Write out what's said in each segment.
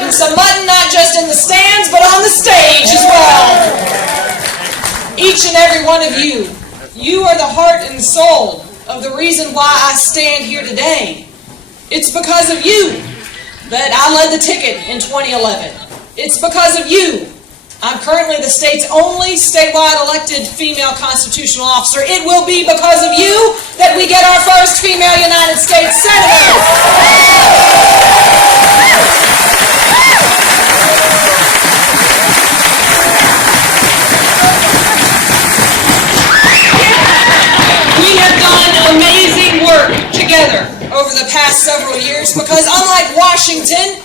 and some mutton not just in the stands, but on the stage as well. Each and every one of you, you are the heart and soul of the reason why I stand here today. It's because of you that I led the ticket in 2011. It's because of you I'm currently the state's only statewide elected female constitutional officer. It will be because of you that we get our first female United States Senator. We have done amazing work together over the past several years because unlike Washington,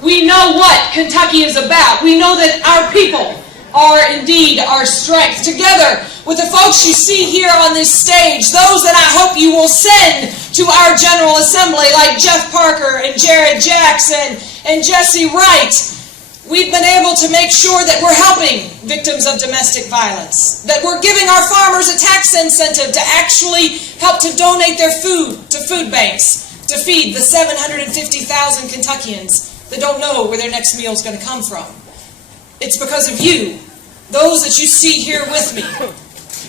we know what Kentucky is about. We know that our people are indeed our strength. Together with the folks you see here on this stage, those that I hope you will send to our General Assembly, like Jeff Parker and Jared Jackson and Jesse Wright, we've been able to make sure that we're helping victims of domestic violence, that we're giving our farmers a tax incentive to actually help to donate their food to food banks to feed the 750,000 Kentuckians that don't know where their next meal is going to come from. It's because of you, those that you see here with me.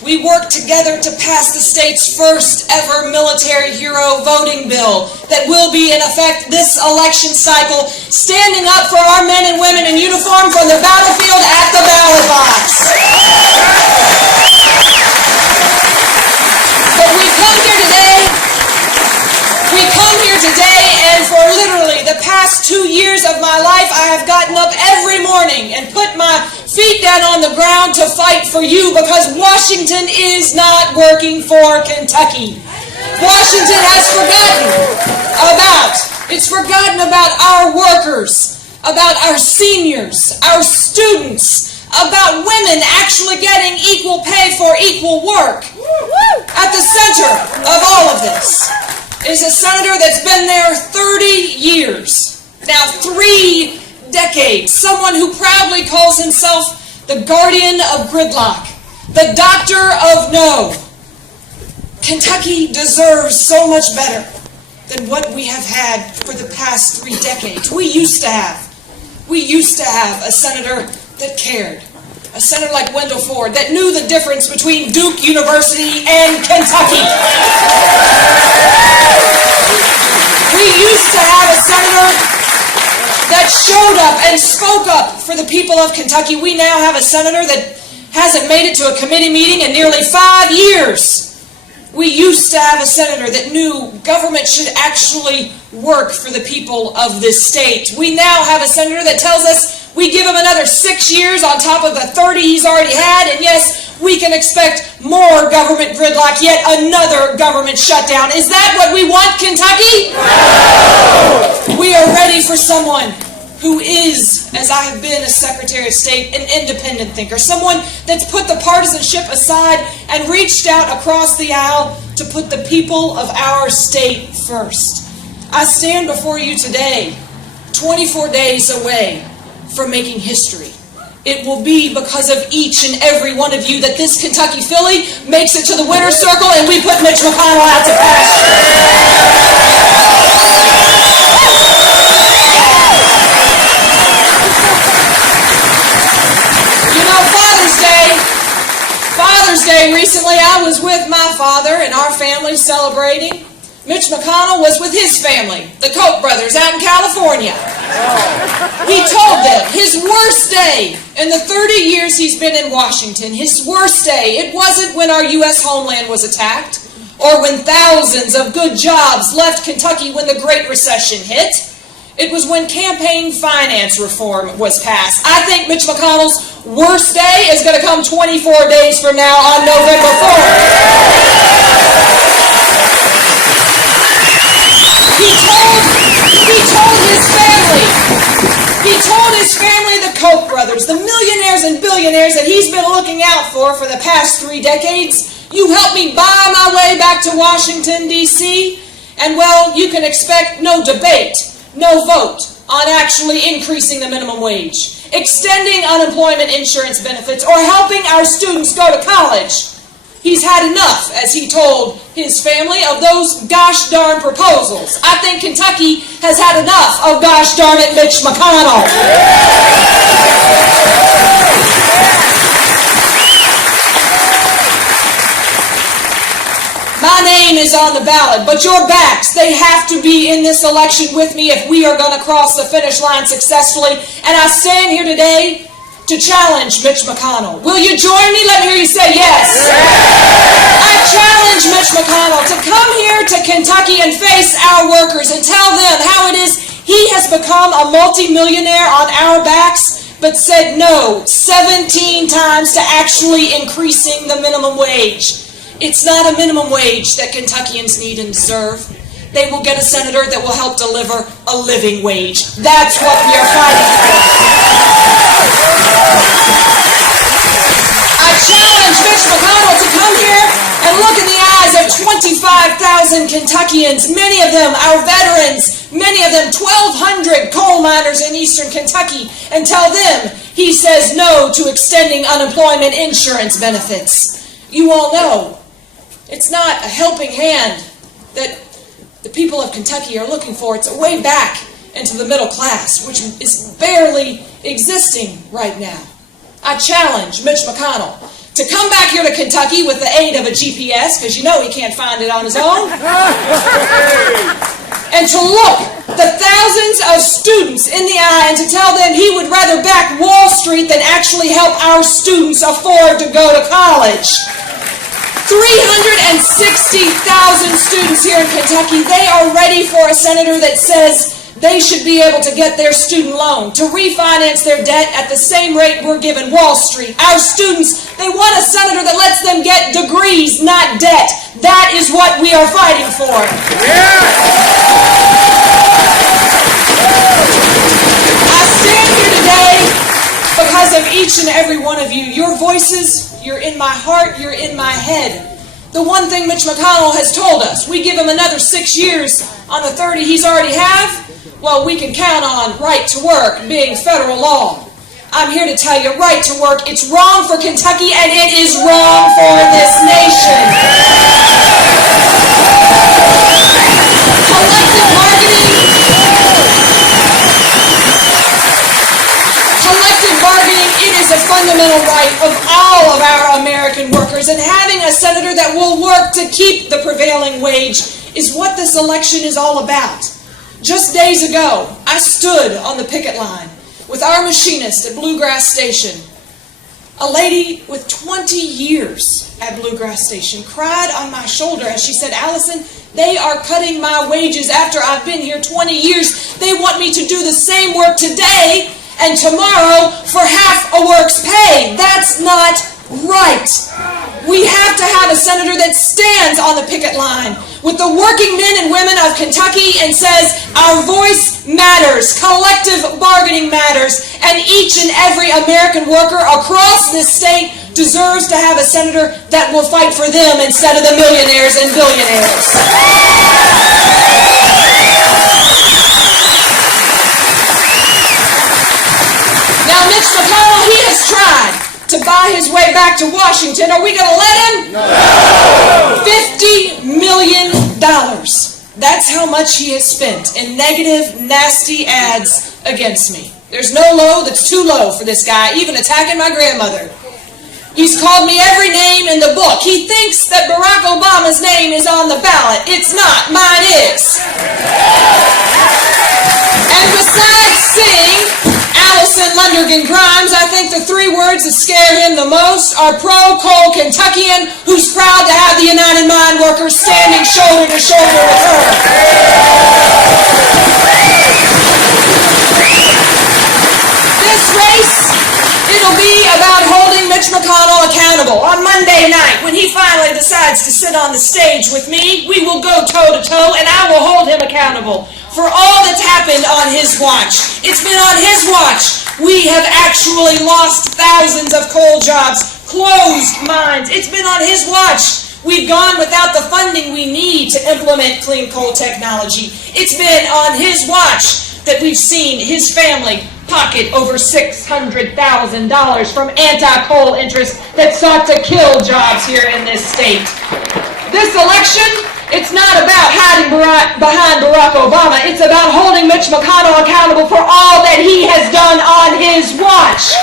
We worked together to pass the state's first ever military hero voting bill that will be in effect this election cycle, standing up for our men and women in uniform from the battlefield at the ballot box. But we come here today, and for literally the past 2 years of my life, I have gotten up every morning and put my feet down on the ground to fight for you because Washington is not working for Kentucky. Washington has forgotten about our workers, about our seniors, our students, about women actually getting equal pay for equal work. At the center of all of this is a senator that's been there 30 years, now 3 decades, someone who proudly calls himself the guardian of gridlock, the doctor of no. Kentucky deserves so much better than what we have had for the past 3 decades. We used to have a senator that cared, a senator like Wendell Ford that knew the difference between Duke University and Kentucky. We used to have a senator that showed up and spoke up for the people of Kentucky. We now have a senator that hasn't made it to a committee meeting in nearly 5 years. We used to have a senator that knew government should actually work for the people of this state. We now have a senator that tells us we give him another 6 years on top of the 30 he's already had, and yes, we can expect more government gridlock, yet another government shutdown. Is that what we want, Kentucky? No! We are ready for someone who is, as I have been as Secretary of State, an independent thinker, someone that's put the partisanship aside and reached out across the aisle to put the people of our state first. I stand before you today, 24 days away from making history. It will be because of each and every one of you that this Kentucky filly makes it to the winner's circle and we put Mitch McConnell out to pasture. You know, Father's Day recently, I was with my father and our family celebrating. Mitch McConnell was with his family, the Koch brothers, out in California. He told them his worst day in the 30 years he's been in Washington, his worst day, it wasn't when our U.S. homeland was attacked or when thousands of good jobs left Kentucky when the Great Recession hit. It was when campaign finance reform was passed. I think Mitch McConnell's worst day is going to come 24 days from now on November 4th. He told his family, the Koch brothers, the millionaires and billionaires that he's been looking out for the past 3 decades, you helped me buy my way back to Washington, D.C., and well, you can expect no debate, no vote on actually increasing the minimum wage, extending unemployment insurance benefits, or helping our students go to college. He's had enough, as he told his family, of those gosh darn proposals. I think Kentucky has had enough of gosh darn it Mitch McConnell. My name is on the ballot, but your backs, they have to be in this election with me if we are going to cross the finish line successfully. And I stand here today to challenge Mitch McConnell. Will you join me? Let me hear you say yes. I challenge Mitch McConnell to come here to Kentucky and face our workers and tell them how it is he has become a multimillionaire on our backs, but said no 17 times to actually increasing the minimum wage. It's not a minimum wage that Kentuckians need and deserve. They will get a senator that will help deliver a living wage. That's what we are fighting for. I challenge Mitch McConnell to come here and look in the eyes of 25,000 Kentuckians, many of them our veterans, many of them 1,200 coal miners in eastern Kentucky, and tell them he says no to extending unemployment insurance benefits. You all know it's not a helping hand that the people of Kentucky are looking for. It's a way back into the middle class, which is barely existing right now. I challenge Mitch McConnell to come back here to Kentucky with the aid of a GPS, because you know he can't find it on his own, and to look the thousands of students in the eye and to tell them he would rather back Wall Street than actually help our students afford to go to college. 360,000 students here in Kentucky, they are ready for a senator that says they should be able to get their student loan, to refinance their debt at the same rate we're giving Wall Street. Our students, they want a senator that lets them get degrees, not debt. That is what we are fighting for. I stand here today because of each and every one of you. Your voices, you're in my heart, you're in my head. The one thing Mitch McConnell has told us, we give him another 6 years on the 30 he's already have, well, we can count on right to work being federal law. I'm here to tell you, right to work, it's wrong for Kentucky and it is wrong for this nation. Collective bargaining, it is a fundamental right of all of our American workers, and having a senator that will work to keep the prevailing wage is what this election is all about. Just days ago, I stood on the picket line with our machinist at Bluegrass Station. A lady with 20 years at Bluegrass Station cried on my shoulder as she said, "Alison, they are cutting my wages after I've been here 20 years. They want me to do the same work today and tomorrow for half a work's pay. That's not right." We have to have a senator that stands on the picket line with the working men and women of Kentucky and says, our voice matters, collective bargaining matters, and each and every American worker across this state deserves to have a senator that will fight for them instead of the millionaires and billionaires. Now, Mitch McConnell, he has tried to buy his way back to Washington. Are we going to let him? No! $50 million. That's how much he has spent in negative, nasty ads against me. There's no low that's too low for this guy, even attacking my grandmother. He's called me every name in the book. He thinks that Barack Obama's name is on the ballot. It's not. Mine is. And besides sing Alison, Lundergan, Grimes, I think the three words that scare him the most are pro-coal Kentuckian who's proud to have the United Mine Workers standing shoulder to shoulder with her. This race, it'll be about holding Mitch McConnell accountable. On Monday night, when he finally decides to sit on the stage with me, we will go toe-to-toe, and I will hold him accountable for all that's happened on his watch. It's been on his watch. We have actually lost thousands of coal jobs, closed mines. It's been on his watch. We've gone without the funding we need to implement clean coal technology. It's been on his watch that we've seen his family pocket over $600,000 from anti-coal interests that sought to kill jobs here in this state. This election, it's not about hiding behind Barack Obama. It's about holding Mitch McConnell accountable for all that he has done on his watch.